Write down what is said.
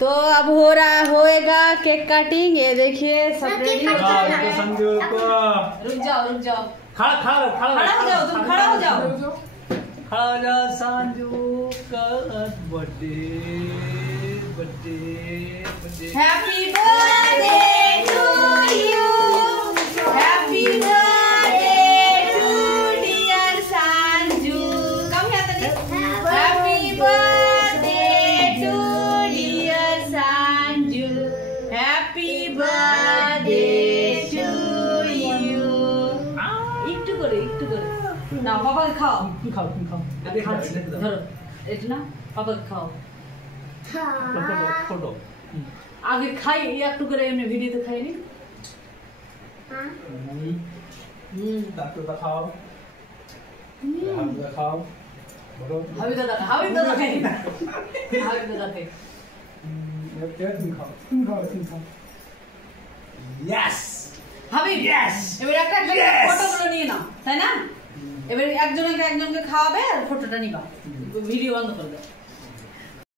तो अब होएगा केक कटिंग। ये देखिए सब रेडी हो चुका है। रुक जाओ खड़ा हो जाओ, तुम खड़ा हो जाओ। संजू का birthday happy birthday to you, happy birthday to dear Sanju. कम है तनी। Happy birthday to dear Sanju, happy birthday to you. একটু করে না পাপাকে খাও। তুমি খাও ধরো এটা না, পাপাকে খাও। ফটো আগে খাই একটু করে, এমনি ভিডিওতে খাই নি। তারপর খাও, খাও বলো। হাবি দাদা খাই। তুমি খাও। ইয়েস হাবি, এবার একটা ফটোগুলো নিয়ে নাও, তাই না? এবার একজনকে খাওয়াবে আর ফটোটা নিবা, ভিডিও বন্ধ করে দাও।